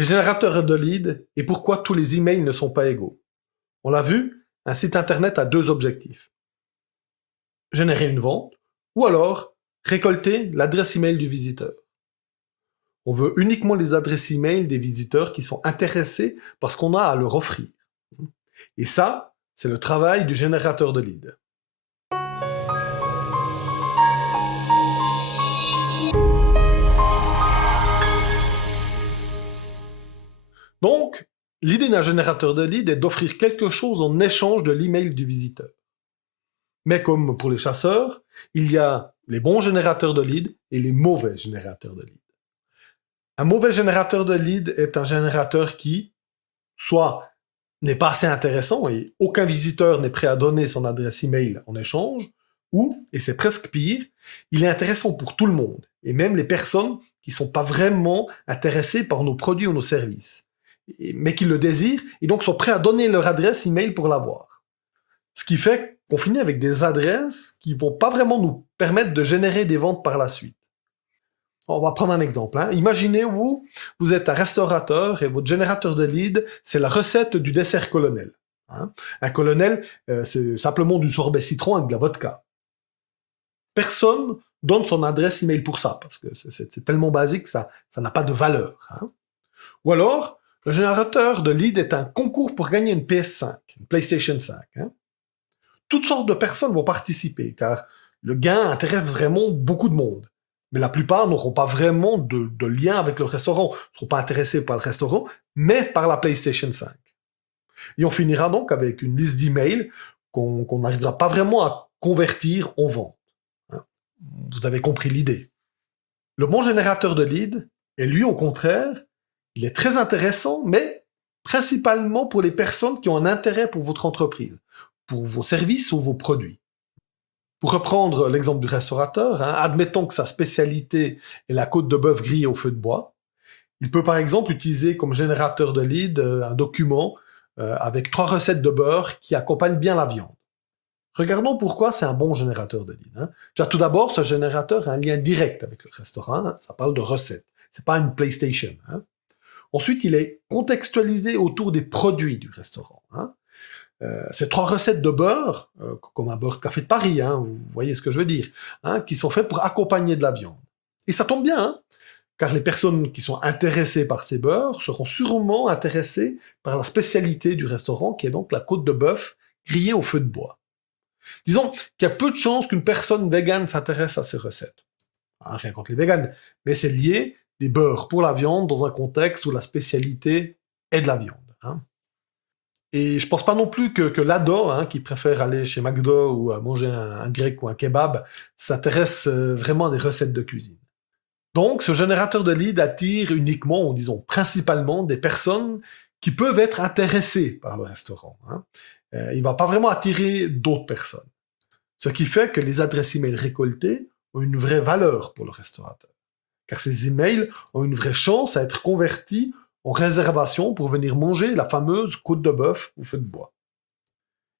Les générateurs de leads et pourquoi tous les emails ne sont pas égaux. On l'a vu, un site internet a deux objectifs. Générer une vente ou alors récolter l'adresse email du visiteur. On veut uniquement les adresses email des visiteurs qui sont intéressés par ce qu'on a à leur offrir. Et ça, c'est le travail du générateur de leads. Donc, l'idée d'un générateur de lead est d'offrir quelque chose en échange de l'email du visiteur. Mais comme pour les chasseurs, il y a les bons générateurs de lead et les mauvais générateurs de lead. Un mauvais générateur de lead est un générateur qui, soit n'est pas assez intéressant et aucun visiteur n'est prêt à donner son adresse email en échange, ou, et c'est presque pire, il est intéressant pour tout le monde, et même les personnes qui ne sont pas vraiment intéressées par nos produits ou nos services, mais qui le désirent et donc sont prêts à donner leur adresse email pour l'avoir. Ce qui fait qu'on finit avec des adresses qui ne vont pas vraiment nous permettre de générer des ventes par la suite. On va prendre un exemple. Imaginez-vous, vous êtes un restaurateur et votre générateur de lead, c'est la recette du dessert colonel. Un colonel, c'est simplement du sorbet citron avec de la vodka. Personne donne son adresse email pour ça, parce que c'est tellement basique que ça n'a pas de valeur. Ou alors, le générateur de lead est un concours pour gagner une PS5, une PlayStation 5. Toutes sortes de personnes vont participer, car le gain intéresse vraiment beaucoup de monde. Mais la plupart n'auront pas vraiment de lien avec le restaurant, ne seront pas intéressés par le restaurant, mais par la PlayStation 5. Et on finira donc avec une liste d'emails qu'on n'arrivera pas vraiment à convertir en vente. Vous avez compris l'idée. Le bon générateur de lead, et lui au contraire, il est très intéressant, mais principalement pour les personnes qui ont un intérêt pour votre entreprise, pour vos services ou vos produits. Pour reprendre l'exemple du restaurateur, admettons que sa spécialité est la côte de bœuf grillée au feu de bois. Il peut par exemple utiliser comme générateur de lead un document avec 3 recettes de beurre qui accompagnent bien la viande. Regardons pourquoi c'est un bon générateur de lead. Déjà, tout d'abord, ce générateur a un lien direct avec le restaurant. Ça parle de recettes. C'est pas une PlayStation. Ensuite, il est contextualisé autour des produits du restaurant. Ces 3 recettes de beurre, comme un beurre café de Paris, vous voyez ce que je veux dire, qui sont faites pour accompagner de la viande. Et ça tombe bien, car les personnes qui sont intéressées par ces beurres seront sûrement intéressées par la spécialité du restaurant, qui est donc la côte de bœuf grillée au feu de bois. Disons qu'il y a peu de chances qu'une personne végane s'intéresse à ces recettes. Rien contre les véganes, mais c'est lié des beurres pour la viande dans un contexte où la spécialité est de la viande. Et je pense pas non plus que l'ado, qui préfère aller chez McDo ou à manger un grec ou un kebab, s'intéresse vraiment à des recettes de cuisine. Donc, ce générateur de lead attire uniquement, ou disons principalement, des personnes qui peuvent être intéressées par le restaurant. Il ne va pas vraiment attirer d'autres personnes. Ce qui fait que les adresses email récoltées ont une vraie valeur pour le restaurateur. Car ces emails ont une vraie chance à être convertis en réservation pour venir manger la fameuse côte de bœuf au feu de bois.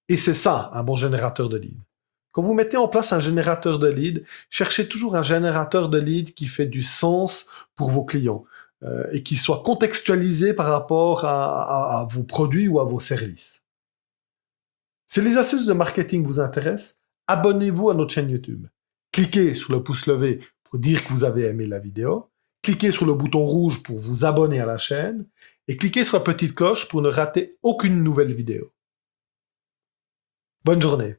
Et c'est ça, un bon générateur de lead. Quand vous mettez en place un générateur de lead, cherchez toujours un générateur de lead qui fait du sens pour vos clients et qui soit contextualisé par rapport à vos produits ou à vos services. Si les astuces de marketing vous intéressent, abonnez-vous à notre chaîne YouTube. Cliquez sur le pouce levé pour dire que vous avez aimé la vidéo. Cliquez sur le bouton rouge pour vous abonner à la chaîne et cliquez sur la petite cloche pour ne rater aucune nouvelle vidéo. Bonne journée.